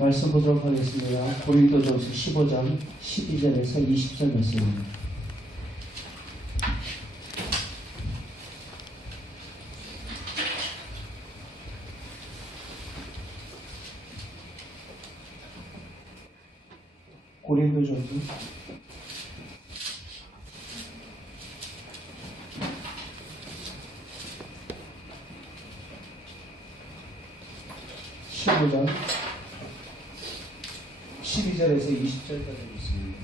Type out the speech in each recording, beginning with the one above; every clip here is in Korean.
말씀 보도록 하겠습니다. 고린도전서 15장 12절에서 20절 말씀입니다. 고린도전서 15장 12절에서 20절까지 있습니다.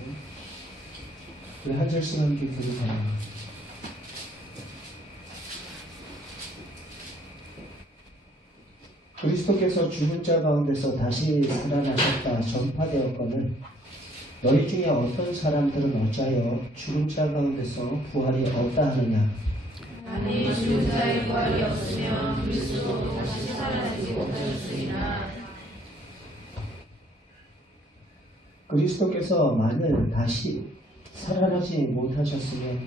우리 한 절씩 함께 드리겠습니다. 그리스도께서 죽은 자 가운데서 다시 살아나셨다 전파되었거늘 너희 중에 어떤 사람들은 어찌하여 죽은 자 가운데서 부활이 없다 하느냐. 아니 죽은 자의 부활이 없으면 그리스도도 다시 살아나지 못하였으리라. 그리스도께서 만일 다시 살아나지 못하셨으면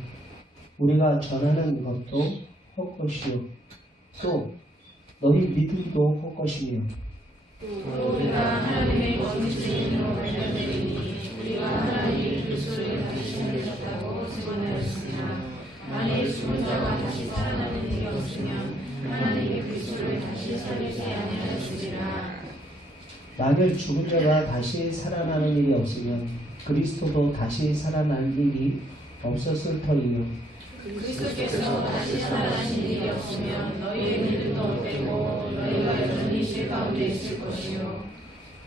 우리가 전하는 것도 헛것이요 또 너희 믿음도 헛것이며 또 우리가 하나님의 거짓주의로 발견되리니 우리가 하나님이 그리스도를 다시 살리셨다고 증언하였으나 만일 죽은 자가 다시 살아나는 일이 없으면 하나님이 그리스도를 다시 살리지 아니하였으리라. 만일 죽은 자가 다시 살아나는 일이 없으면 그리스도도 다시 살아날 일이 없었을 터이며 그리스도께서 다시 살아나신 일이 없으면 너희의 믿음도 헛되고 너희가 여전히 실 가운데 있을 것이요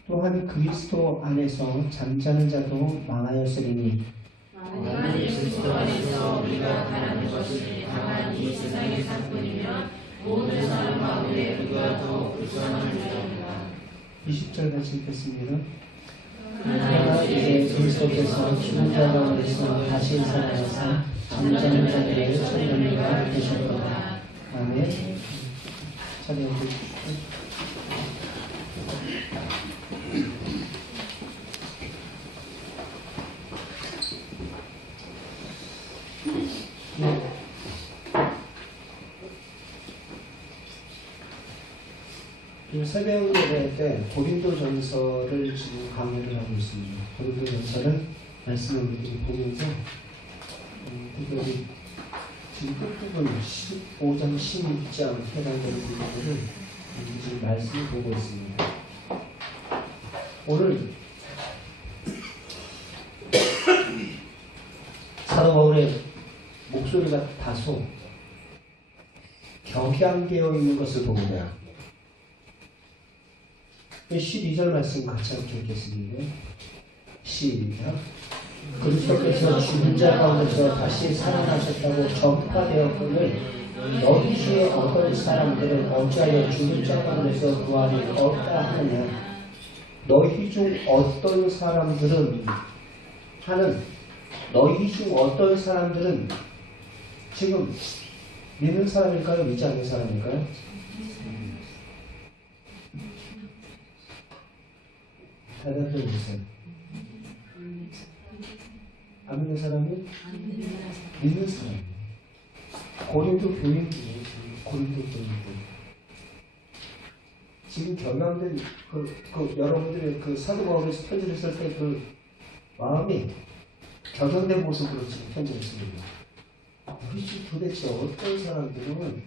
또한 그리스도 안에서 잠자는 자도 망하였으리니 만일 그리스도 안에서 우리가 바라는 것이 다만 이 세상의 삶뿐이면 모든 사람 가운데 누가 더 불쌍한 자인가. 20절 같이 읽겠습니다. 그러나 이제 그리스도께서 죽은 자 가운데서 다시 살아나사 잠자는 자들의 천년이가 되셨도다. 아멘. 자리에 앉으십시오. 새벽 예배 때 고린도전서를 지금 강의를 하고 있습니다. 고린도전서를 말씀을 우리 보면서 특별히 지금 끝부분 15장, 16장 해당되는 부분들을 지금 말씀을 보고 있습니다. 오늘 사도 바울의 목소리가 다소 격양되어 있는 것을 봅니다. 12절 말씀 같이 함께 읽겠습니다. 시작. 그리스도께서 죽은 자 가운데서 다시 살아나셨다고 전파되었거늘 너희 중에 어떤 사람들은 어찌하여 죽은 자 가운데서 부활이 없다 하느냐. 너희 중 어떤 사람들은 하는 너희 중 어떤 사람들은 지금 믿는 사람일까요? 믿지 않는 사람일까요? 대답해 보세요. 안 믿는 사람이? 믿는 사람이에요. 고린도 교인들이에요. 고린도 교인들. 지금 경험된 여러분들의 그 사도 바울의 편지를 쓸 때 그 마음이 격양된 모습으로 지금 편지를 씁니다. 우리 지금 도대체 어떤 사람들은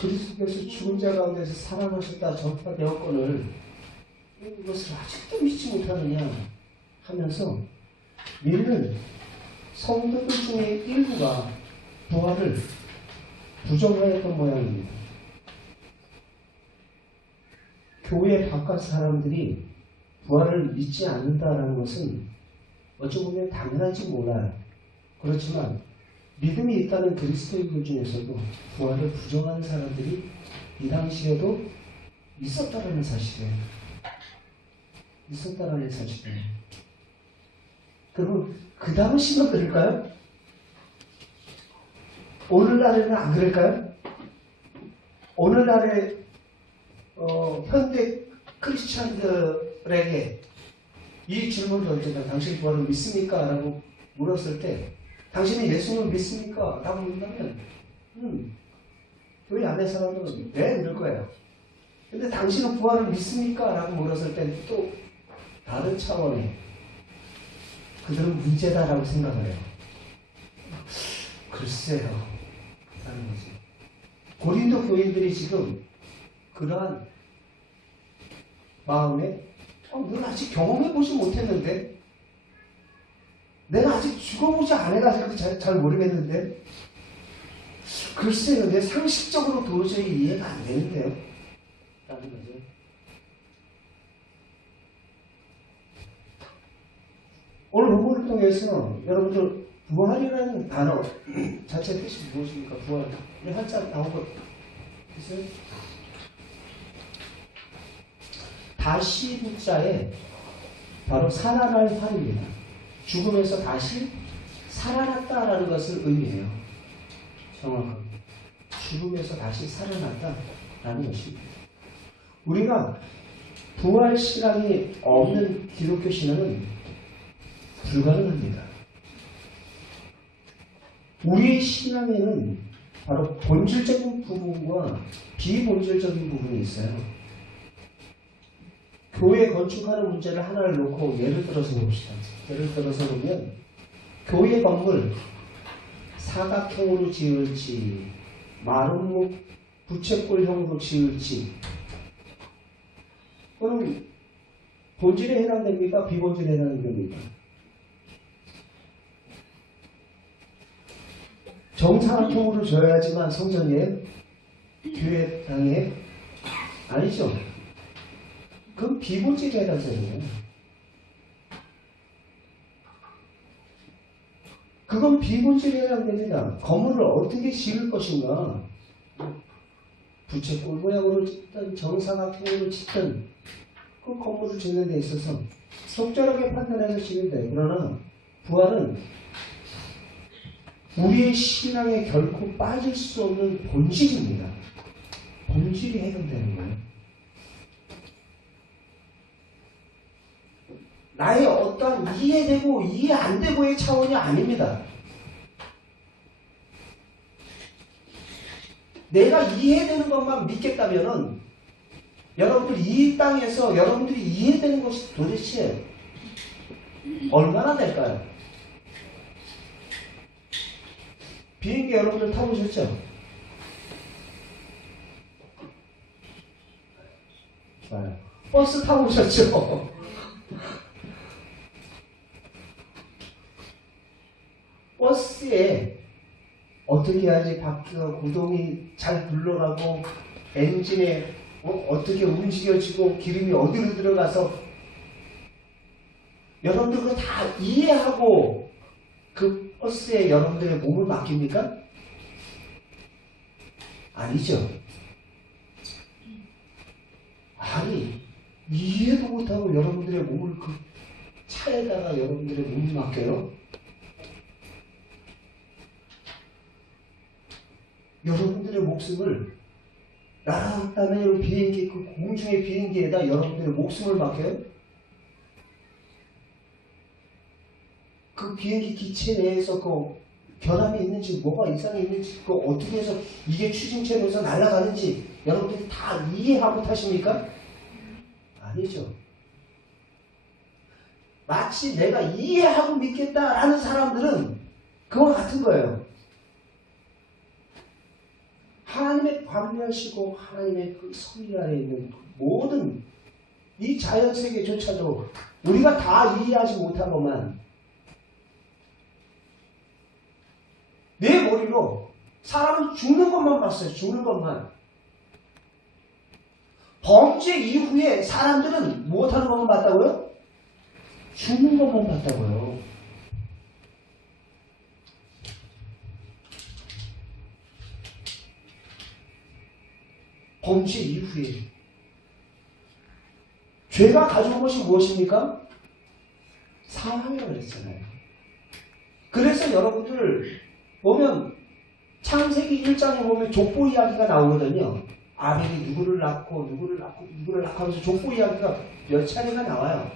그리스도께서 죽은 자 가운데서 살아나셨다 전파되었거늘 이것을 아직도 믿지 못하느냐 하면서 믿는 성도들 중에 일부가 부활을 부정하였던 모양입니다. 교회 바깥 사람들이 부활을 믿지 않는다라는 것은 어찌 보면 당연한지 몰라요. 그렇지만 믿음이 있다는 그리스도인들 중에서도 부활을 부정하는 사람들이 이 당시에도 있었다라는 사실이에요. 있었다라는 사실이에요. 그럼 그 당시만 그럴까요? 오늘날에는 안 그럴까요? 오늘날의 현대 크리스찬들에게 이 질문을 던진다. 당신 부활을 믿습니까? 라고 물었을 때 당신이 예수님을 믿습니까? 라고 물으면 교회 안에 사람들은 네 이럴 거예요. 근데 당신은 부활을 믿습니까? 라고 물었을 땐 또 다른 차원의 그들은 문제다라고 생각을 해요. 글쎄요. 라는 거지. 고린도 교인들이 지금 그러한 마음에 넌 아직 경험해보지 못했는데 내가 아직 죽어보지 않아가지고 잘 모르겠는데 글쎄요. 내 상식적으로 도저히 이해가 안 되는데요. 라는 거죠. 오늘 본문을 통해서 여러분들 부활이라는 단어 자체 뜻이 무엇입니까? 부활. 우리 한자 나온 거 있어요? 다시 부자에 바로 살아날 활입니다. 죽음에서 다시 살아났다라는 것을 의미해요. 정확하게. 죽음에서 다시 살아났다라는 것입니다. 우리가 부활 신앙이 없는 기독교 신앙은 불가능합니다. 우리의 신앙에는 바로 본질적인 부분과 비본질적인 부분이 있어요. 교회 건축하는 문제를 하나를 놓고 예를 들어서 봅시다. 예를 들어서 보면 교회 건물 사각형으로 지을지 마름모 부채꼴형으로 지을지 그럼 본질에 해당됩니까? 비본질에 해당됩니까? 정사각형으로 지어야지만 성전이에요? 교회 당이에요? 아니죠. 그건 비본질에 해당되는 거예요. 그건 비본질에 해당됩니다. 건물을 어떻게 지을 것인가? 부채꼴 모양으로 짓든 정사각형으로 짓든 그 건물을 짓는 데 있어서 적절하게 판단해서 지면 돼요. 그러나 부활은 우리의 신앙에 결코 빠질 수 없는 본질입니다. 본질이 해당되는 거예요. 나의 어떠한 이해되고 이해 안 되고의 차원이 아닙니다. 내가 이해되는 것만 믿겠다면은 여러분들 이 땅에서 여러분들이 이해되는 것이 도대체 얼마나 될까요? 비행기 여러분들 타보셨죠? 좋아요. 버스 타보셨죠? 버스에 어떻게 해야지 바퀴가 구동이 잘 굴러가고 엔진에 어떻게 움직여지고 기름이 어디로 들어가서 여러분들 그거 다 이해하고 그 버스에 여러분들의 몸을 맡깁니까? 아니죠. 아니 이해도 못하고 여러분들의 몸을 그 차에다가 여러분들의 몸을 맡겨요? 여러분들의 목숨을 날아갔다는 비행기 그 공중의 비행기에다 여러분들의 목숨을 맡겨요? 그 비행기 기체 내에서 그 결함이 있는지 뭐가 이상이 있는지 그 어떻게 해서 이게 추진체로서 날아가는지 여러분들이 다 이해하고 타십니까? 아니죠. 마치 내가 이해하고 믿겠다라는 사람들은 그와 같은 거예요. 하나님의 관리하시고 하나님의 그 섭리 아래 있는 모든 이 자연세계조차도 우리가 다 이해하지 못하고만 내 머리로 사람이 죽는 것만 봤어요. 죽는 것만. 범죄 이후에 사람들은 못하는 것만 봤다고요? 죽는 것만 봤다고요. 범죄 이후에 죄가 가져온 것이 무엇입니까? 사망이라고 그랬잖아요. 그래서 여러분들 보면 창세기 1장에 보면 족보 이야기가 나오거든요. 아벨이 누구를 낳고 누구를 낳고 누구를 낳고 하면서 족보 이야기가 몇 차례가 나와요.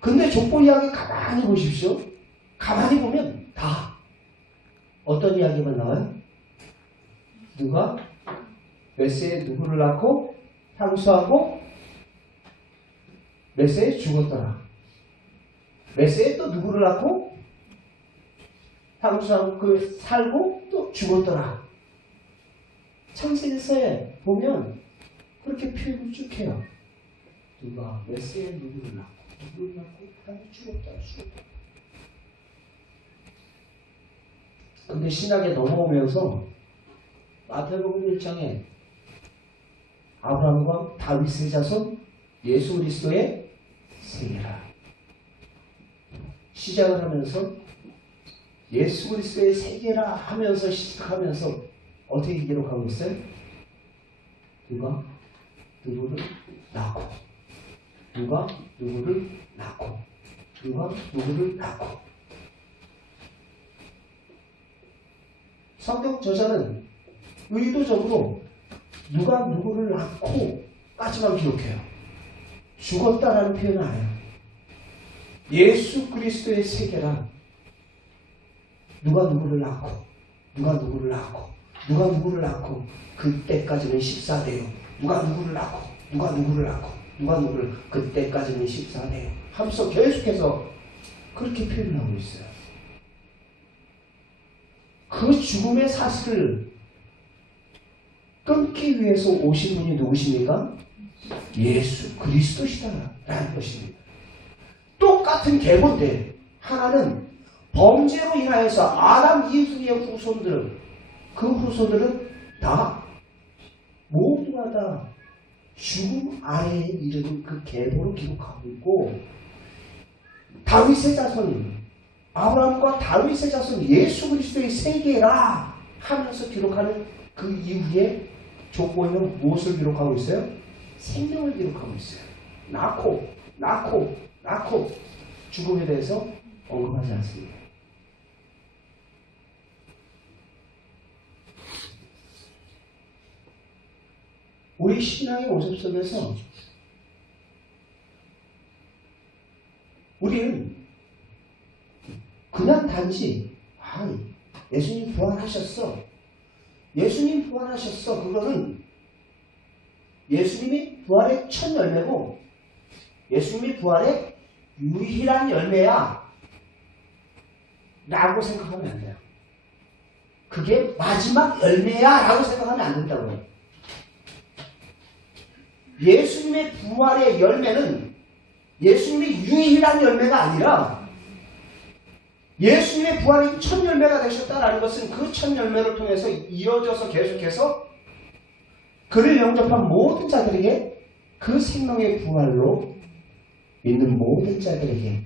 근데 족보 이야기 가만히 보십시오. 가만히 보면 다 어떤 이야기만 나와요? 누가 메시아에 누구를 낳고 향수하고 메시아에 죽었더라. 메시아에 또 누구를 낳고 향수하고 그 살고 또 죽었더라. 창세기서에 보면 그렇게 표현을 쭉 해요. 누가 메시아에 누구를 낳고 누구를 낳고 향수 죽었더라. 근데 신약에 넘어오면서 마태복음 1장에 아브라함과 다윗의 자손 예수 그리스도의 세계라 시작을 하면서 예수 그리스도의 세계라 하면서 시작하면서 어떻게 기록하고 있어요? 누가 누구를 낳고 누가 누구를 낳고 누가 누구를 낳고 성경 저자는 의도적으로 누가 누구를 낳고 까지만 기록해요. 죽었다라는 표현은 안 해요. 예수 그리스도의 세계란 누가 누구를 낳고 누가 누구를 낳고 누가 누구를 낳고 그때까지는 14대요. 누가 누구를 낳고 누가 누구를 낳고 누가 누구를 그때까지는 14대요. 하면서 계속해서 그렇게 표현을 하고 있어요. 그 죽음의 사슬을 끊기 위해서 오신 분이 누구십니까? 예수 그리스도시다라는 것입니다. 똑같은 계보인데 하나는 범죄로 인하여서 아담 이후의 후손들은 그 후손들은 다 모두가 다 죽음 아래에 이르는 그 계보를 기록하고 있고 다윗의 자손 아브라함과 다윗의 자손 예수 그리스도의 세계라 하면서 기록하는 그 이후에 족보에는 무엇을 기록하고 있어요? 생명을 기록하고 있어요. 낳고 죽음에 대해서 언급하지 않습니다. 우리 신앙의 모습 속에서 우리는 그냥 단지 예수님 부활하셨어. 예수님 부활하셨어. 그거는 예수님이 부활의 첫 열매고 예수님이 부활의 유일한 열매야 라고 생각하면 안 돼요. 그게 마지막 열매야 라고 생각하면 안 된다고요. 예수님의 부활의 열매는 예수님이 유일한 열매가 아니라 예수님의 부활이 첫 열매가 되셨다라는 것은 그 첫 열매를 통해서 이어져서 계속해서 그를 영접한 모든 자들에게 그 생명의 부활로 믿는 모든 자들에게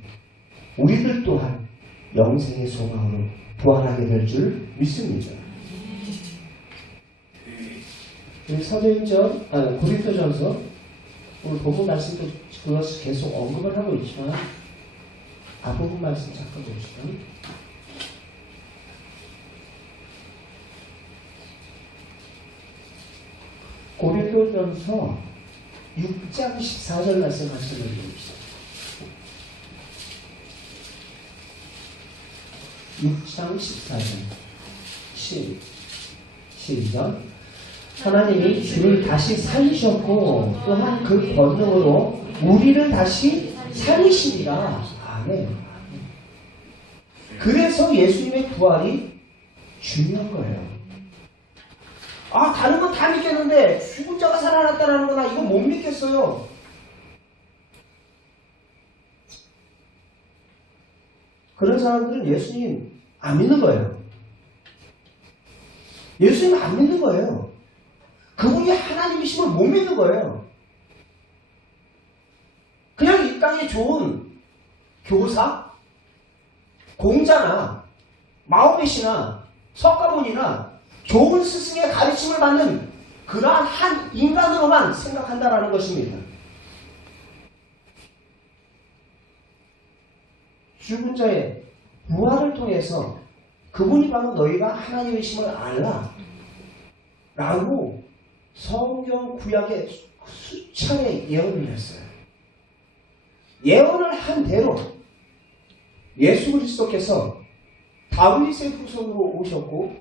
우리들 또한 영생의 소망으로 부활하게 될 줄 믿습니다. 고린도전서 오늘 본문 말씀도 그것을 계속 언급을 하고 있지만 앞부분 말씀 잠깐 봅시다. 고린도전서 6장 14절 말씀 하시는 분입니다. 6장 14절 시작. 하나님이 주를 다시 살리셨고 또한 그 권능으로 우리를 다시 살리시리라. 아멘. 그래서 예수님의 부활이 중요한 거예요. 다른 건 다 믿겠는데 죽은 자가 살아났다는 거나 이거 못 믿겠어요. 그런 사람들은 예수님 안 믿는 거예요. 예수님 안 믿는 거예요. 그분이 하나님이심을 못 믿는 거예요. 그냥 이 땅에 좋은 교사, 공자나 마호메시나 석가모니나 좋은 스승의 가르침을 받는 그러한 한 인간으로만 생각한다라는 것입니다. 죽은 자의 부활을 통해서 그분이 바로 너희가 하나님이심을 알라 라고 성경 구약에 수차례 예언을 했어요. 예언을 한 대로 예수 그리스도께서 다윗의 후손으로 오셨고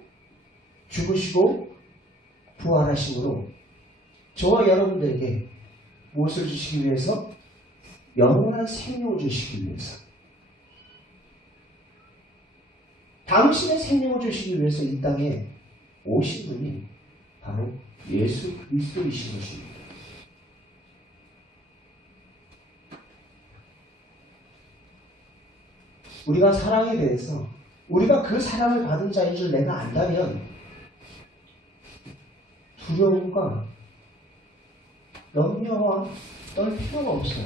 죽으시고 부활하심으로 저와 여러분들에게 무엇을 주시기 위해서? 영원한 생명을 주시기 위해서. 당신의 생명을 주시기 위해서 이 땅에 오신 분이 바로 예수 그리스도이신 것입니다. 우리가 사랑에 대해서 우리가 그 사랑을 받은 자인 줄 내가 안다면 두려움과 염려와 떨 필요가 없어요.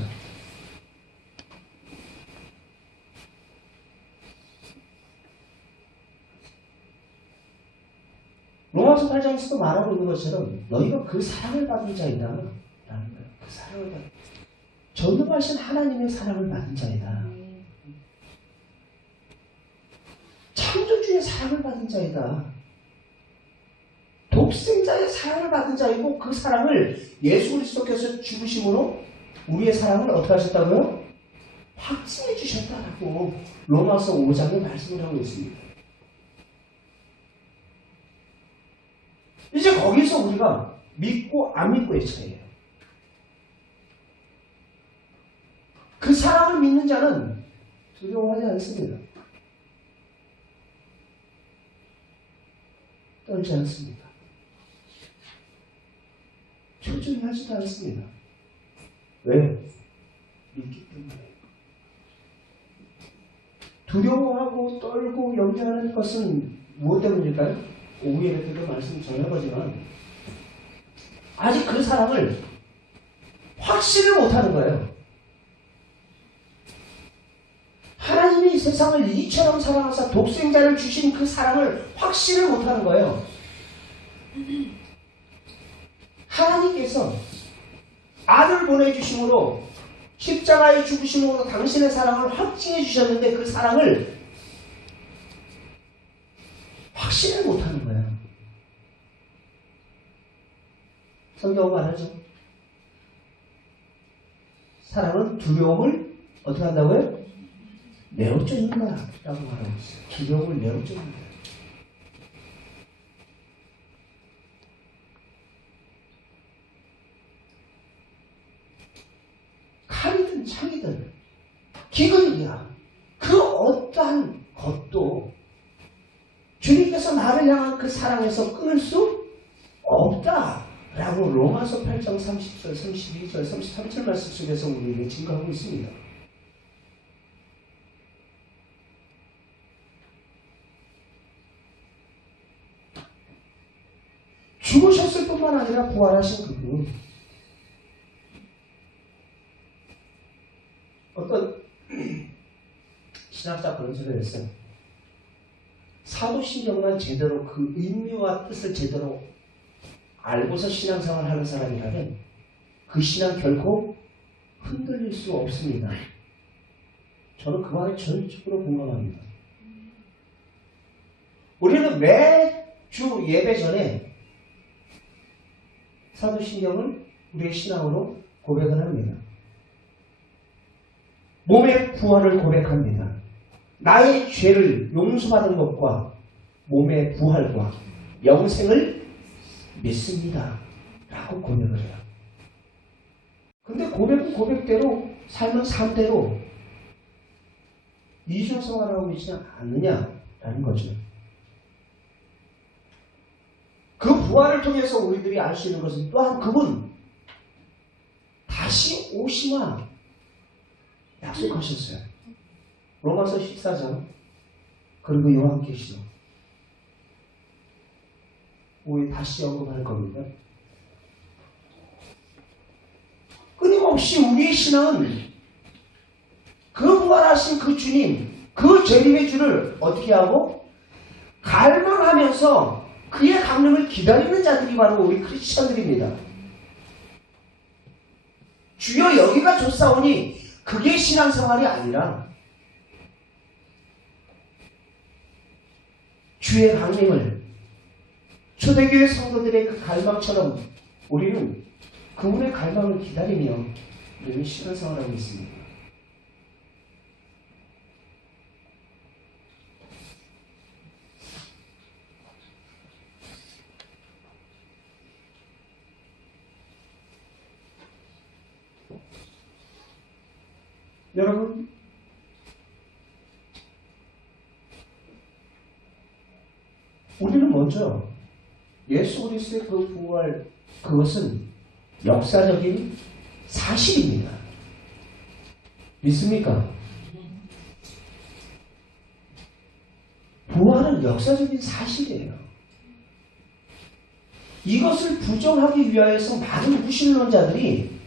로마서 8장에서도 말하고 있는 것처럼 너희가 그 사랑을 받은 자이다 라는 거예요. 그 사랑을 받은 전능하신 하나님의 사랑을 받은 자이다. 창조주의 사랑을 받은 자이다. 독생자의 사랑을 받은 자이고 그 사랑을 예수 그리스도께서 죽으심으로 우리의 사랑을 어떻게 하셨다고요? 확증해 주셨다라고 로마서 5장에 말씀을 하고 있습니다. 이제 거기서 우리가 믿고 안 믿고의 차이예요. 그 사랑을 믿는 자는 두려워하지 않습니다. 떨지 않습니다. 초조히 하지도 않습니다. 왜요? 믿기 때문에. 두려워하고 떨고 염려하는 것은 무엇 때문일까요? 오후에 때도 말씀 전해보지만 아직 그 사랑을 확신을 못하는 거예요. 하나님이 세상을 이처럼 사랑하사 독생자를 주신 그 사랑을 확신을 못하는 거예요. 하나님께서 아들 보내주심으로 십자가의 죽으심으로 당신의 사랑을 확증해 주셨는데 그 사랑을 확신을 못하는 거예요. 성경은 말하죠. 사랑은 두려움을 어떻게 한다고요? 내어쫓는다 라고 말하고 있어요. 두려움을 내어쫓는다. 칼이든 창이든 기근이야. 그 어떠한 것도 주님께서 나를 향한 그 사랑에서 끊을 수 없다라고 로마서 8장 30절, 32절, 33절 말씀 속에서 우리에게 증거하고 있습니다. 죽으셨을 뿐만 아니라 부활하신 그분. 어떤 신학자 그런 소리를 했어요. 사도신경만 제대로 그 의미와 뜻을 제대로 알고서 신앙생활을 하는 사람이라면 그 신앙 결코 흔들릴 수 없습니다. 저는 그 말에 전적으로 공감합니다. 우리는 매주 예배 전에 사도신경을 우리의 신앙으로 고백을 합니다. 몸의 부활을 고백합니다. 나의 죄를 용서받은 것과 몸의 부활과 영생을 믿습니다. 라고 고백을 해요. 근데 고백은 고백대로 삶은 삶대로 이중생활하고 있지 않느냐라는 거죠. 그 부활을 통해서 우리들이 알 수 있는 것은 또한 그분 다시 오시마 약속하셨어요. 로마서 14장 그리고 요한계시록 우리 다시 언급할 겁니다. 끊임없이 우리의 신앙은 그 부활하신 그 주님, 그 재림의 주를 어떻게 하고 갈망하면서 그의 강림을 기다리는 자들이 바로 우리 크리스천들입니다. 주여 여기가 좋사오니 그게 신앙생활이 아니라 주의 강림을 초대교회 성도들의 그 갈망처럼 우리는 그분의 갈망을 기다리며 우리는 신앙생활하고 있습니다. 여러분, 우리는 먼저 예수 그리스도의 그 부활, 그것은 역사적인 사실입니다. 믿습니까? 부활은 역사적인 사실이에요. 이것을 부정하기 위하여서 많은 무신론자들이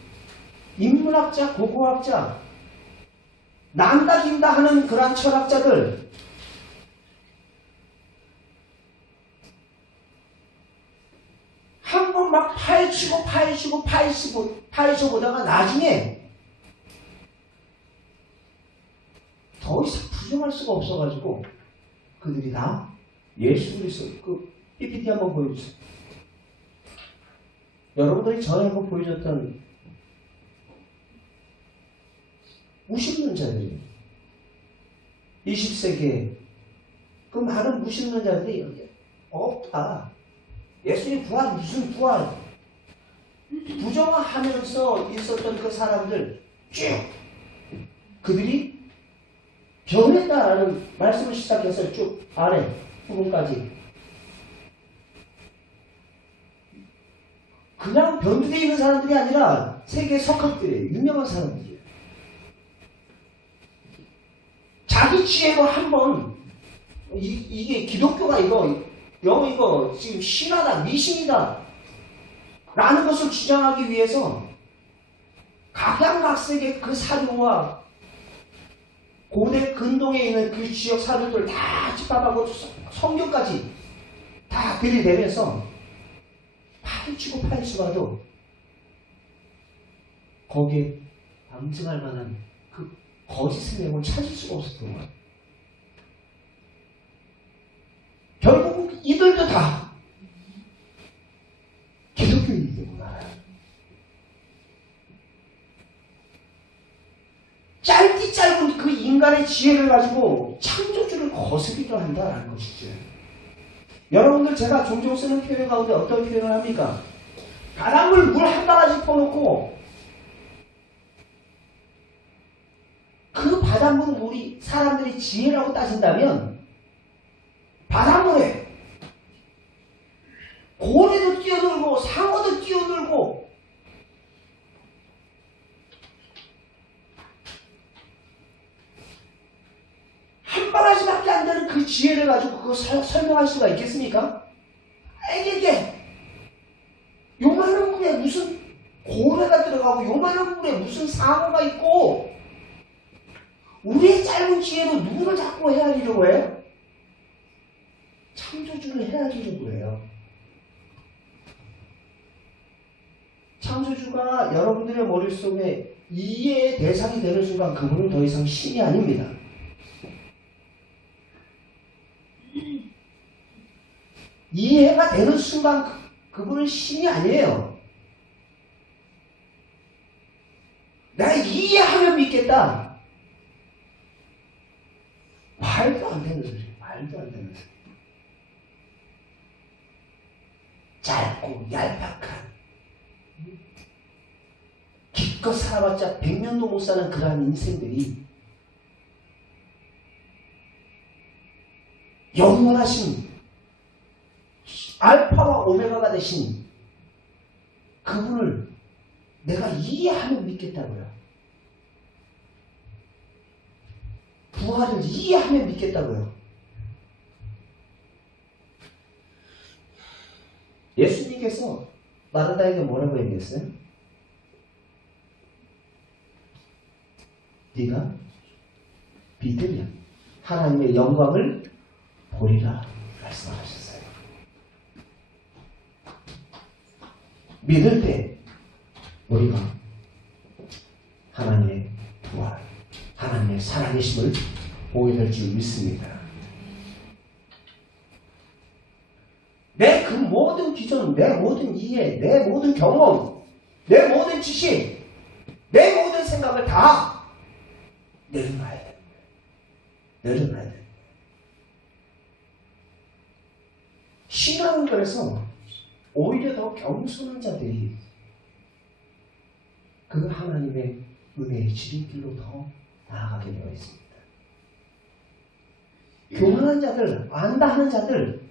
인문학자, 고고학자, 난다긴다 하는 그러한 철학자들, 한 번 막 파헤쳐 보다가 나중에 더 이상 부정할 수가 없어가지고 그들이 다 예수 그리스도, 그 PPT 한번 보여주세요. 여러분들이 전에 한번 보여줬던 무신론자들이 20세기에 그 많은 무신론자들이 여기 없다. 예수님 부활, 무슨 부활? 부정하면서 있었던 그 사람들 쭉 그들이 변했다라는 말씀을 시작해서 쭉 아래 부분까지 그냥 변두되어 있는 사람들이 아니라 세계 석학들이에요. 유명한 사람들이에요. 자기 지혜로 한번 이게 기독교가 이거 지금 신화다, 미신이다 라는 것을 주장하기 위해서 각양각색의 그 사료와 고대 근동에 있는 그 지역 사료들 다 집합하고 성경까지 다 들이대면서 파헤치고 거기에 방증할 만한 그 거짓의 내용을 찾을 수가 없었던 거예요. 결국 이들도 다 기독교인이구나. 짧은 그 인간의 지혜를 가지고 창조주를 거스리려 한다라는 것이죠. 여러분들 제가 종종 쓰는 표현 가운데 어떤 표현을 합니까? 바닷물 물 한 바가지 퍼놓고 그 바닷물 물이 사람들이 지혜라고 따진다면 바닷물에 고래도 뛰어들고 상어도 뛰어들고 한 바가지밖에 안 되는 그 지혜를 가지고 그거 설명할 수가 있겠습니까? 이게 요만한 물에 무슨 고래가 들어가고 요만한 물에 무슨 상어가 있고 우리의 짧은 지혜로 누구를 자꾸 헤아리려고 해요? 창조주를 헤아리려고 해요. 창조주가 여러분들의 머릿속에 이해의 대상이 되는 순간 그분은 더 이상 신이 아닙니다. 이해가 되는 순간 그분은 신이 아니에요. 내가 이해하면 믿겠다. 말도 안 되는 소리. 말도 안 되는 소리. 짧고 얄팍한 기껏 살아봤자 100년도 못 사는 그러한 인생들이 영원하신 알파와 오메가가 되신 그분을 내가 이해하면 믿겠다고요. 부활을 이해하면 믿겠다고요. 예수님께서 마르다에게 뭐라고 얘기했어요? 네가 믿으면 하나님의 영광을 보리라 말씀하셨어요. 믿을 때 우리가 하나님의 부활, 하나님의 살아계심을 보게 될 줄 믿습니다. 내 그 모든 비전, 내 모든 이해, 내 모든 경험, 내 모든 지식, 내 모든 생각을 다 내려놔야 됩니다. 내려놔야 됩니다. 신앙은 그래서 오히려 더 겸손한 자들이 그 하나님의 은혜의 지름길로 더 나아가게 되어 있습니다. 교만한 자들, 안다 하는 자들,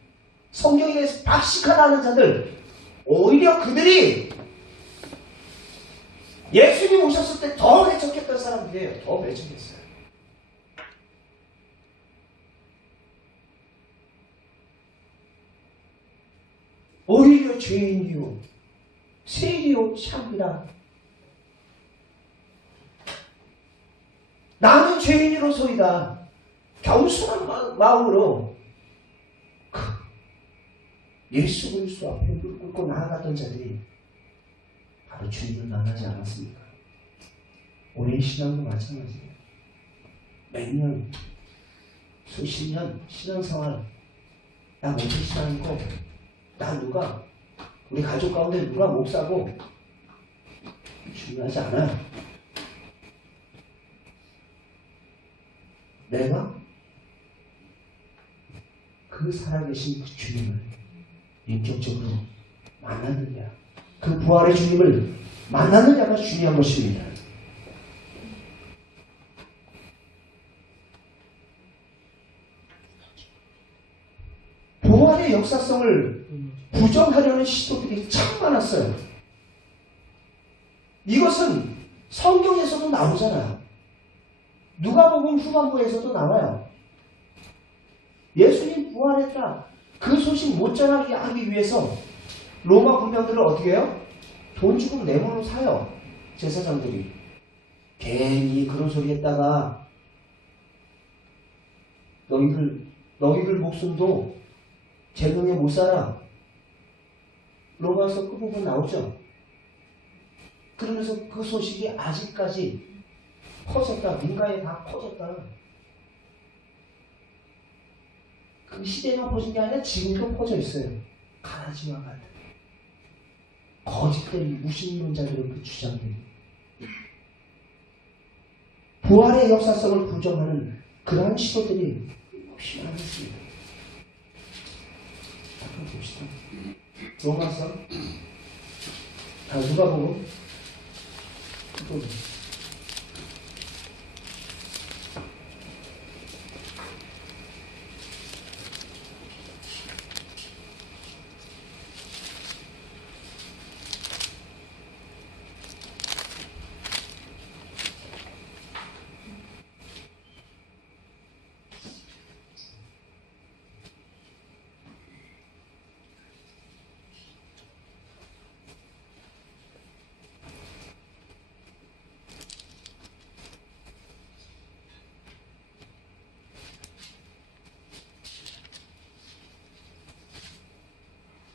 성경에 대해서 박식하다 하는 자들, 오히려 그들이 예수님 오셨을 때 더 배척했던 사람들이에요. 더 배척했어요. 오히려 죄인이요, 세리요, 참이라. 나는 죄인으로소이다. 겸손한 마음으로 예수 그리스도 앞에 무릎 꿇고 나아갔던 자들이 바로 주님을 만나지 않았습니까? 오랜 신앙도 마찬가지예요. 몇 년, 수십 년 신앙생활, 나 목회 신앙이고, 나 누가, 우리 가족 가운데 누가 목사고 중요하지 않아요. 내가 그 살아계신 그 주님을 인격적으로 만났느냐, 그 부활의 주님을 만났느냐가 중요한 것입니다. 부활의 역사성을 부정하려는 시도들이 참 많았어요. 이것은 성경에서도 나오잖아요. 누가복음 후반부에서도 나와요. 예수님 부활했다. 그 소식 못 전하게 하기 위해서 로마 군병들을 어떻게 해요? 돈 주고 뇌물로 사요. 제사장들이. 괜히 그런 소리 했다가 너희들 목숨도 재능에 못 살아. 로마서 그 부분 나오죠. 그러면서 그 소식이 아직까지 퍼졌다. 민가에 다 퍼졌다. 그 시대만 퍼진 게 아니라 지금도 퍼져 있어요. 가라지와 같은 거짓된 무신론자들의 그 주장들이 부활의 역사성을 부정하는 그러한 시도들이 없이 많았습니다. 한번 봅시다. 로마서 누가복음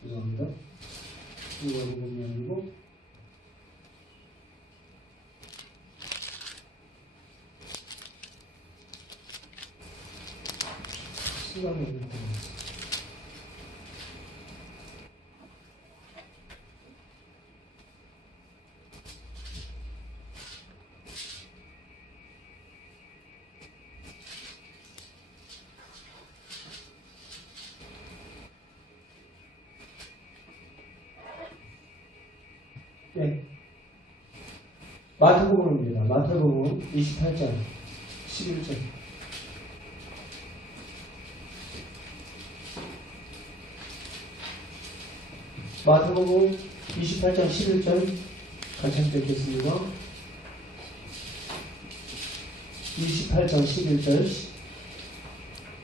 죄송합니다. 누가복음이 아니고 시간이 없는 때문에 네. 마태복음입니다. 마태복음 28장 11절. 마태복음 28장 11절 같이 함께 읽겠습니다. 28장 11절.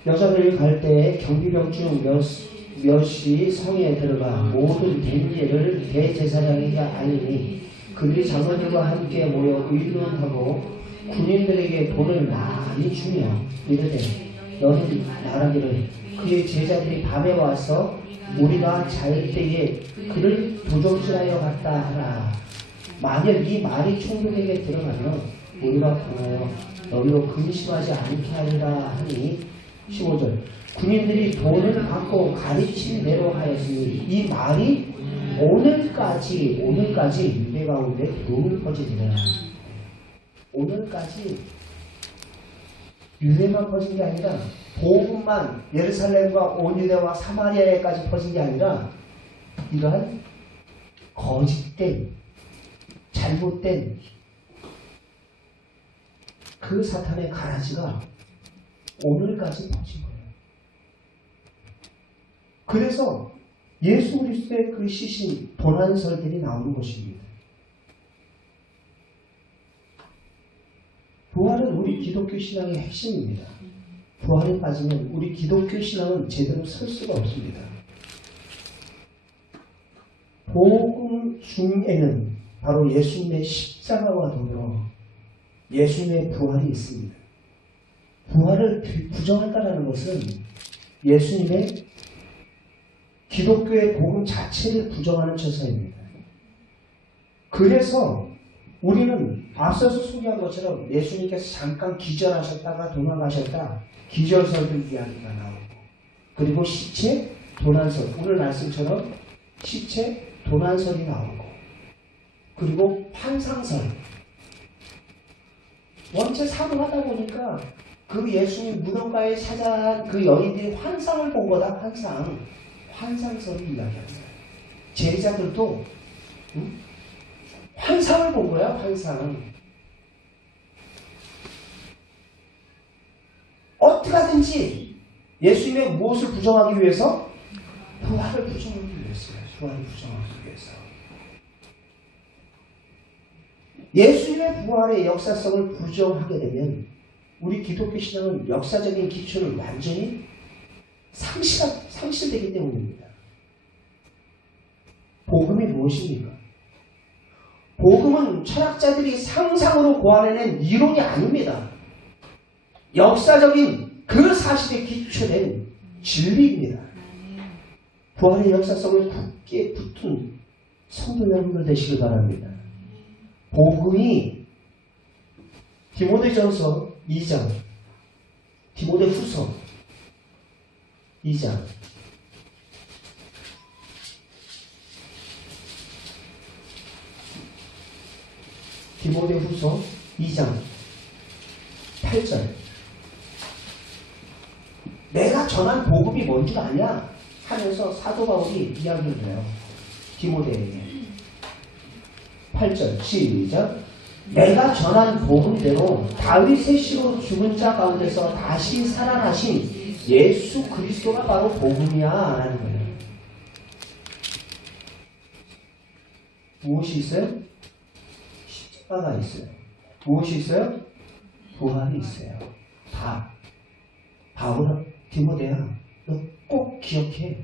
여자들이 갈 때에 경비병 중 몇이 성에 들어가 모든 된 일을 대제사장에게 알리니 그들이 장로들과 함께 모여 의논하고 군인들에게 돈을 많이 주며 이르되 너는 말하기를 그의 제자들이 밤에 와서 우리가 잘 때에 그를 도적질하여 갔다 하라. 만일 이 말이 총독에게 들어가면 우리가 공하여 너희로 근심하지 않게 하리라 하니 15절. 군인들이 돈을 받고 가르친 대로 하였으니 이 말이 오늘까지 유대 가운데 rum을 퍼지니라. 오늘까지 유대만 퍼진 게 아니라 복음만 예루살렘과 온 유대와 사마리아에까지 퍼진 게 아니라 이러한 거짓된 잘못된 그 사탄의 가라지가 오늘까지 퍼진 거예요. 그래서 예수 그리스도의 그 시신 도난설들이 나오는 것입니다. 부활은 우리 기독교 신앙의 핵심입니다. 부활에 빠지면 우리 기독교 신앙은 제대로 설 수가 없습니다. 복음 중에는 바로 예수님의 십자가와 더불어 예수님의 부활이 있습니다. 부활을 부정할까라는 것은 예수님의 기독교의 복음 자체를 부정하는 처사입니다. 그래서 우리는 앞서서 소개한 것처럼 예수님께서 잠깐 기절하셨다가 도망가셨다 기절설들 이야기가 나오고, 그리고 시체 도난설, 오늘 말씀처럼 시체 도난설이 나오고, 그리고 환상설. 원체 사도하다 보니까 그 예수님 무덤가에 찾아간 그 여인들이 환상을 본 거다. 환상설이 이야기합니다. 제자들도 환상을 본 거야. 환상. 어떻게 하든지 예수님의 무엇을 부정하기 위해서? 부활을 부정하기 위해서요. 부활을 부정하기 위해서. 예수님의 부활의 역사성을 부정하게 되면 우리 기독교 신앙은 역사적인 기초를 완전히 상실되기 때문입니다. 복음이 무엇입니까? 복음은 철학자들이 상상으로 고안해낸 이론이 아닙니다. 역사적인 그 사실에 기초된 진리입니다. 부활의 역사성을 굳게 붙은 성도 여러분들 되시길 바랍니다. 복음이 디모데전서 2장, 디모데후서 2장, 디모데후서 2장 8절. 내가 전한 복음이 뭔 줄 아냐? 하면서 사도 바울이 이야기를 해요. 디모데에게. 8절 시작. 내가 전한 복음대로 다윗의 씨로 죽은 자 가운데서 다시 살아나신 예수 그리스도가 바로 복음이야 라는 거예요. 무엇이 있어요? 십자가가 있어요. 무엇이 있어요? 부활이 있어요. 다. 바울은 디모데야, 너 꼭 기억해.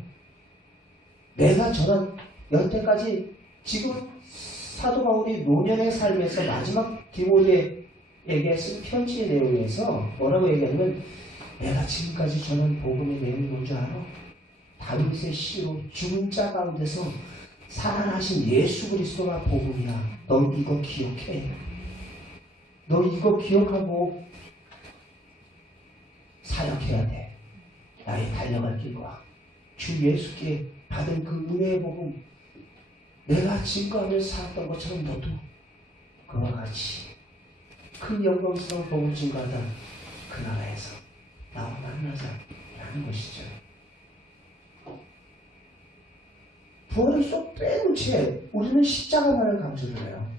내가 전한 여태까지 지금 사도 바울이 노년의 삶에서 마지막 디모데에게 쓴 편지의 내용에서 뭐라고 얘기하냐면, 내가 지금까지 전한 복음의 내용이 뭔지 알아? 다윗의 씨로 죽은 자 가운데서 살아나신 예수 그리스도가 복음이야. 너 이거 기억해. 너 이거 기억하고 사역해야 돼. 나의 달려갈 길과 주 예수께 받은 그 은혜의 복음, 내가 증거하면서 살았던 것처럼 너도 그와 같이 큰 영광스러운 복음 증거하다 그 나라에서 나와 만나자라는 것이죠. 부활을 쏙 빼놓은 채 우리는 십자가만을 강조를 해요.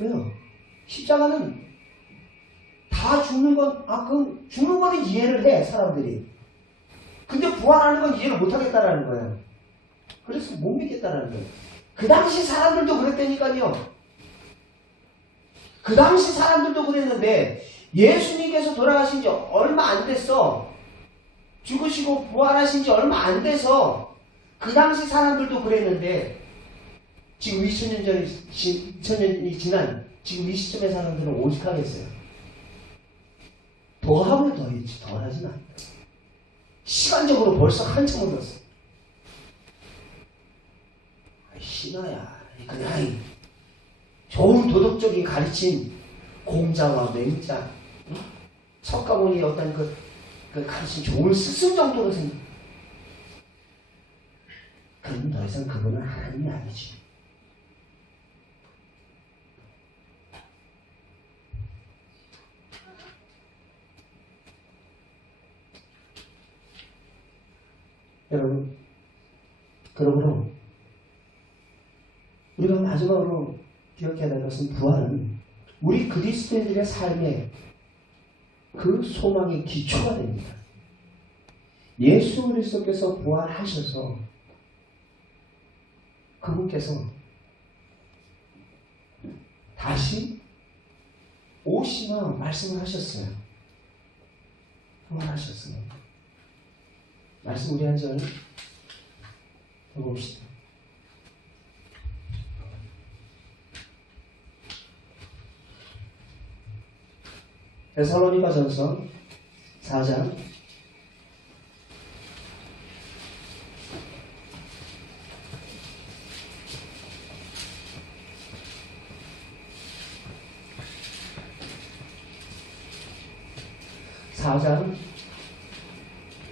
왜요? 십자가는 다 죽는 건, 그럼 죽는 거는 이해를 해, 사람들이. 근데 부활하는 건 이해를 못 하겠다라는 거예요. 그래서 못 믿겠다라는 거예요. 그 당시 사람들도 그랬다니까요. 그 당시 사람들도 그랬는데, 예수님께서 돌아가신 지 얼마 안 됐어. 죽으시고 부활하신 지 얼마 안 돼서, 그 당시 사람들도 그랬는데, 지금 2000년이 지난 지금 이 시점의 사람들은 오직 하겠어요. 더 하면 더 했지, 더 하진 않다. 시간적으로 벌써 한참 흘렀어. 신화야, 그냥 좋은 도덕적인 가르침, 공자와 맹자, 석가모니의 어떤 그 가르침 좋은 스승 정도로 생각. 그럼 더 이상 그거는 하나님이 아니지. 여러분, 그러므로 우리가 마지막으로 기억해야 될 것은 부활은 우리 그리스도인들의 삶에 그 소망의 기초가 됩니다. 예수 그리스도께서 부활하셔서 그분께서 다시 오시며 말씀을 하셨어요. 부활하셨어요. 말씀 우리 한 절 해봅시다. 데살로니가전서 4장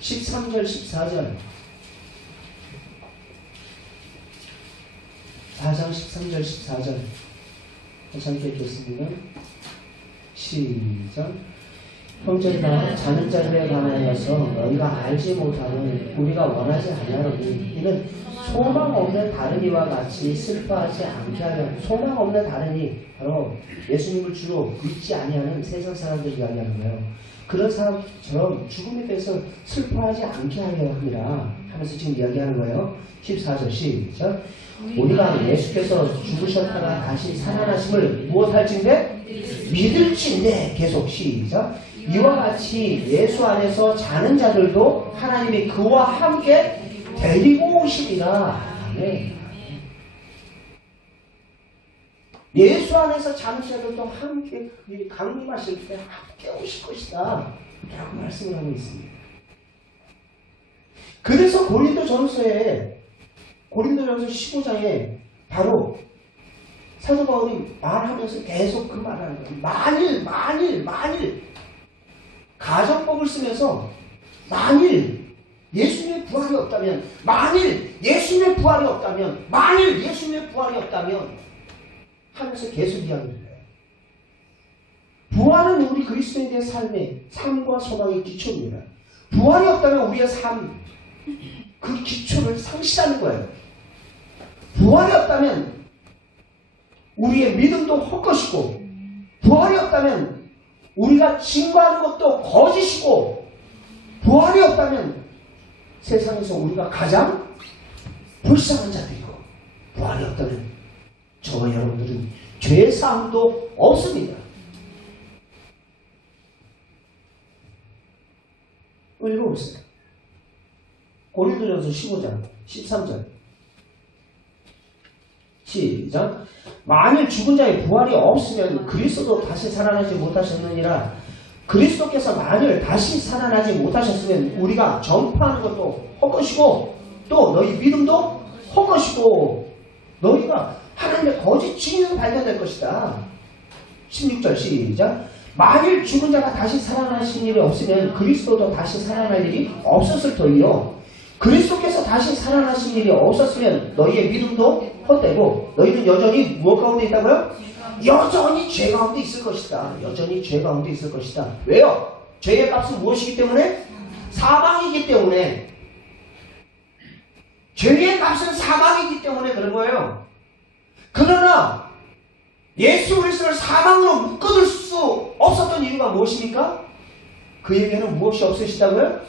13절 14절 4장 13절 14절 다시 함께 읽겠습니다. 시작. 형제들아 자는 자들에 관하여서 너희가 알지 못하는 우리가 원하지 아니하노니 이는 소망 없는 다른 이와 같이 슬퍼하지 않게 하려. 소망 없는 다른 이 바로 예수님을 주로 믿지 아니하는 세상 사람들 이야기하는 거예요. 그런 사람처럼 죽음에 대해서 슬퍼하지 않게 하려 함이라 하면서 지금 이야기하는 거예요. 14절 시작. 우리가 예수께서 죽으셨다가 다시 살아나심을 무엇할진대? 믿을진대. 계속 시작. 이와 같이 예수 안에서 자는 자들도 하나님이 그와 함께 데리고 오시리라. 아멘. 예수 안에서 자는 자들도 함께 강림하실 때 함께 오실 것이다 라고 말씀을 하고 있습니다. 그래서 고린도전서 15장에 바로 사도 바울이 말하면서 계속 그 말을 하는 거예요. 만일 가정법을 쓰면서 만일 예수님의 부활이 없다면 만일 예수님의 부활이 없다면 하면서 계속 이야기를 해요. 부활은 우리 그리스도인의 삶과 소망의 기초입니다. 부활이 없다면 우리의 삶, 그 기초를 상실하는 거예요. 부활이 없다면 우리의 믿음도 헛것이고, 부활이 없다면 우리가 증거하는 것도 거짓이고, 부활이 없다면 세상에서 우리가 가장 불쌍한 자들이고, 부활이 없다면 저와 여러분들은 죄사함도 없습니다. 읽어보세요. 고린도전서 15장 13절 시작. 만일 죽은 자의 부활이 없으면 그리스도도 다시 살아나지 못하셨느니라. 그리스도께서 만일 다시 살아나지 못하셨으면 우리가 전파하는 것도 헛것이고 또 너희 믿음도 헛것이고 너희가 하나님의 거짓 증인으로 발견될 것이다. 16절 시작. 만일 죽은 자가 다시 살아나신 일이 없으면 그리스도도 다시 살아날 일이 없었을 터이요. 그리스도께서 다시 살아나신 일이 없었으면 너희의 믿음도 헛되고 너희는 여전히 무엇 가운데 있다고요? 여전히 죄 가운데 있을 것이다. 여전히 죄 가운데 있을 것이다. 왜요? 죄의 값은 무엇이기 때문에? 사망이기 때문에. 죄의 값은 사망이기 때문에 그런 거예요. 그러나 예수 그리스도를 사망으로 묶어둘 수 없었던 이유가 무엇입니까? 그에게는 무엇이 없으시다고요?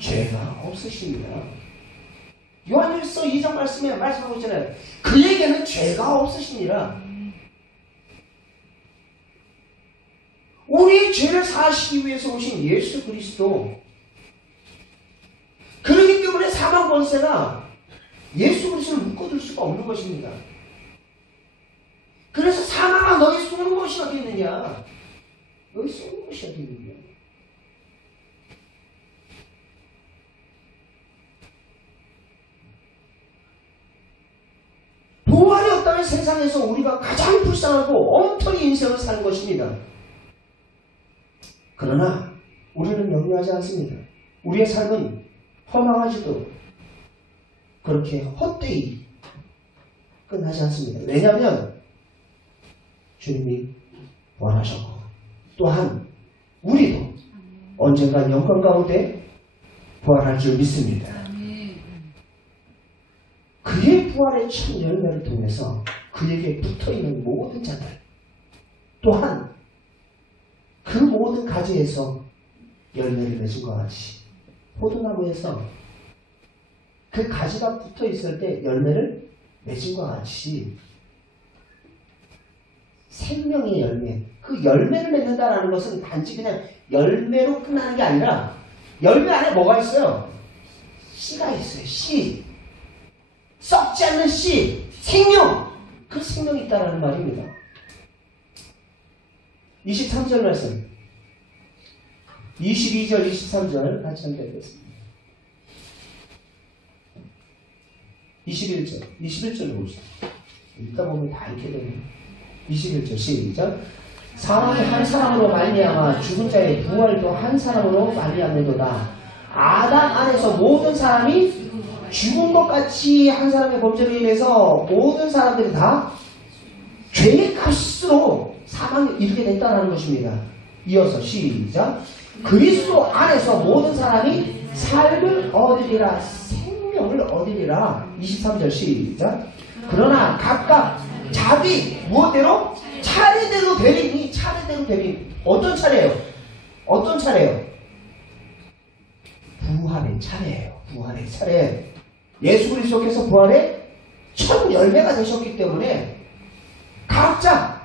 죄가 없으십니다. 요한일서 2장 말씀에 말씀하고 있잖아요. 그에게는 죄가 없으시니라. 우리의 죄를 사하시기 위해서 오신 예수 그리스도. 그렇기 때문에 사망 권세나 예수 그리스도를 묶어둘 수가 없는 것입니다. 그래서 사망아 너희 쏘는 것이 어디 있느냐? 너희 쏘는 것이 어디 있느냐? 부활이 없다면 세상에서 우리가 가장 불쌍하고 엉터리 인생을 사는 것입니다. 그러나 우리는 염려하지 않습니다. 우리의 삶은 허망하지도 그렇게 헛되이 끝나지 않습니다. 왜냐하면 주님이 원하셨고 또한 우리도 언젠가 영광 가운데 부활할 줄 믿습니다. 그의 부활의 첫 열매를 통해서 그에게 붙어있는 모든 자들 또한 그 모든 가지에서 열매를 맺은 것 같이 포도나무에서 그 가지가 붙어 있을 때 열매를 맺은 것 같이 생명의 열매, 그 열매를 맺는다라는 것은 단지 그냥 열매로 끝나는 게 아니라 열매 안에 뭐가 있어요? 씨가 있어요. 씨. 썩지 않는 씨. 생명. 그 생명이 있다라는 말입니다. 23절 말씀. 22절, 23절 같이 함께 읽겠습니다. 21절 보시죠. 읽다 보면 다 읽게 됩니다. 21절 시작. 사망이 한 사람으로 말미암아 죽은 자의 부활도 한 사람으로 말미암는도다. 아담 안에서 모든 사람이 죽은 것 같이 한 사람의 범죄로 인해서 모든 사람들이 다 죄의 값으로 사망에 이르게 됐다는 것입니다. 이어서 시작. 그리스도 안에서 모든 사람이 삶을 얻으리라, 생명을 얻으리라. 23절 시작. 그러나 각각 자기 무엇대로? 차례대로 되리니. 차례대로 되리니. 어떤 차례예요? 어떤 차례예요? 부활의 차례예요. 부활의 차례. 예수 그리스도께서 부활의 첫 열매가 되셨기 때문에 각자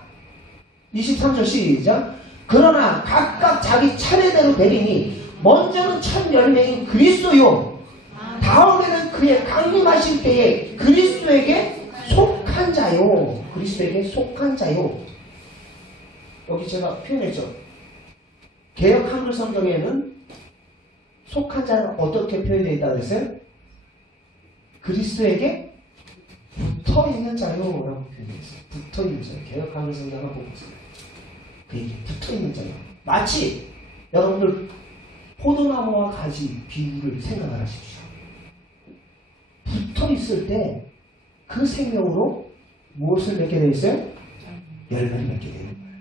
23절 시작. 그러나 각각 자기 차례대로 되리니 먼저는 첫 열매인 그리스도요, 다음에는 그의 강림하실 때에 그리스도에게 속한 자요. 그리스도에게 속한 자요. 여기 제가 표현했죠. 개역 한글 성경에는 속한 자는 어떻게 표현되어 있다고 그랬어요? 그리스도에게 붙어 있는 자요 라고 표현했어요. 붙어 있는 자요. 개역 한글 성경 한번 보세요. 그에게 붙어 있는 자요. 마치 여러분들 포도나무와 가지 비유를 생각을 하십시오. 붙어 있을 때 그 생명으로 무엇을 맺게 되어 있어요? 열매를 맺게 되는 거예요.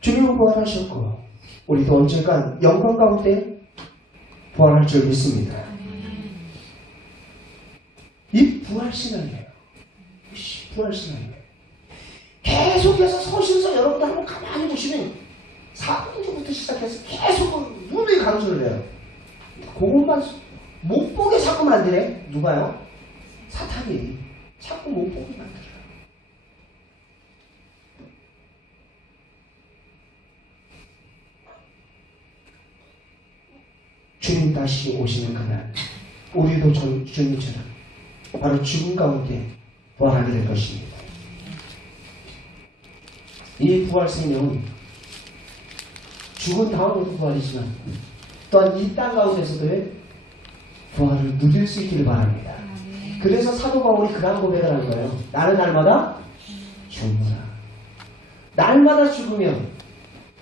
주님은 부활하셨고 우리도 언젠간 영광 가운데 부활할 줄 믿습니다. 이 부활신앙이에요. 부활신앙이에요. 계속해서 서신서 여러분들 한번 가만히 보시면 4번부터 시작해서 계속 누누이 강조를 해요. 그것만 못 보게 자꾸 만드네. 누가요? 사탄이 자꾸 못 보게 만들어요. 주님 다시 오시는 그날 우리도 주님처럼 바로 죽음 가운데 부활하게 될 것입니다. 이 부활 생명은 죽은 다음에도 부활이지만 또한 이 땅 가운데서도의 부활을 누릴 수 있기를 바랍니다. 그래서 사도 바울이 그런 고백을 하는 거예요. 나는 날마다 죽노라. 날마다 죽으면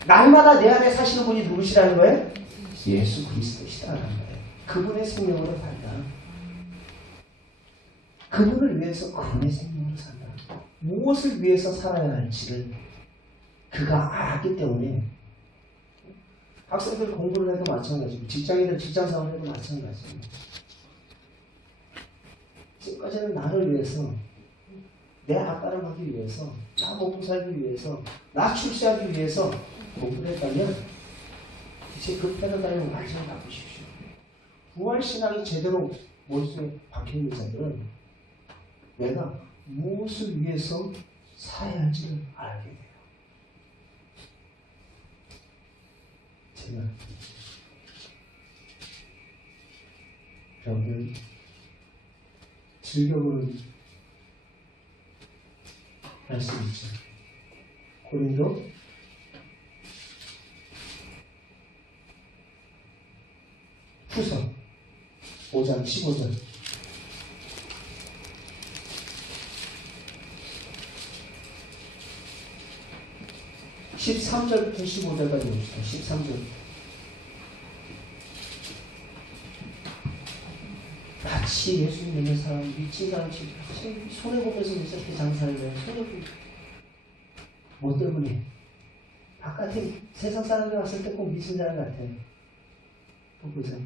날마다 내 안에 사시는 분이 누구시라는 거예요? 예수 그리스도시다라는 거예요. 그분의 생명으로 산다. 그분을 위해서 그분의 생명으로 산다. 무엇을 위해서 살아야 할지를 그가 알았기 때문에 학생들 공부를 해도 마찬가지고 직장인들 직장생활을 해도 마찬가지고 지금까지는 나를 위해서 내 아빠를 하기 위해서 나 먹고 살기 위해서 나 출세하기 위해서 공부를 했다면 이제 그 패러다임을 완전히 바꾸십시오. 부활신앙이 제대로 머릿속에 박혀있는 자들은 내가 무엇을 위해서 살아야 할지를 알게 돼요. 제가 여러분들 즐겨보는 말씀 있죠. 고린도 5장 15절. (13절부터) 15절까지 봅시다. 13절. 같이 예수님 믿는 사람 믿지 않지 손해보면서 이렇게 장사를 해요. 손해보면 뭐 때문에? 바깥에 세상 사람이 왔을 때 꼭 믿은 자를 같아요. 또 보세요.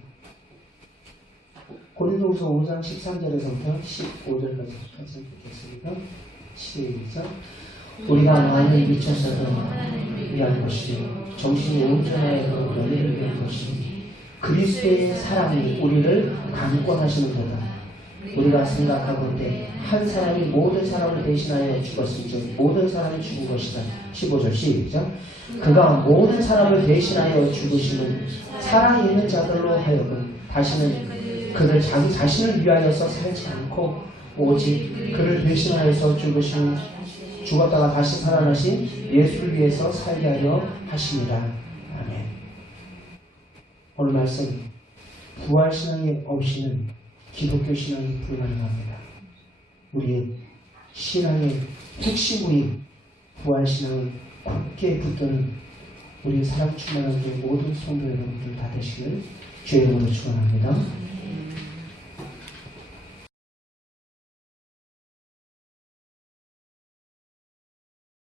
고린도후서 5장 13절에서부터 15절까지 같이 읽겠습니다. 시작. 우리가 많은 미쳐서도 위한 것이요 정신이 온전하여도 연애를 위한 것이니 그리스도의 사랑이 우리를 강권하시는 거다. 우리가 생각하건대 한 사람이 모든 사람을 대신하여 죽었은즉 모든 사람이 죽은 것이다. 15절 시작. 그가 모든 사람을 대신하여 죽으심은 사랑 있는 자들로 하여금 다시는 그들 자기 자신을 위하여서 살지 않고 오직 그를 대신하여서 죽으신 죽었다가 다시 살아나신 예수를 위해서 살게 하려 하십니다. 아멘. 오늘 말씀 부활신앙이 없이는 기독교 신앙이 불가능합니다. 우리의 신앙의 핵심이 부활신앙을 굳게 붙드는 우리 사랑 충만한 모든 성도 여러분들 다 되시길 주의 이름으로 축원합니다.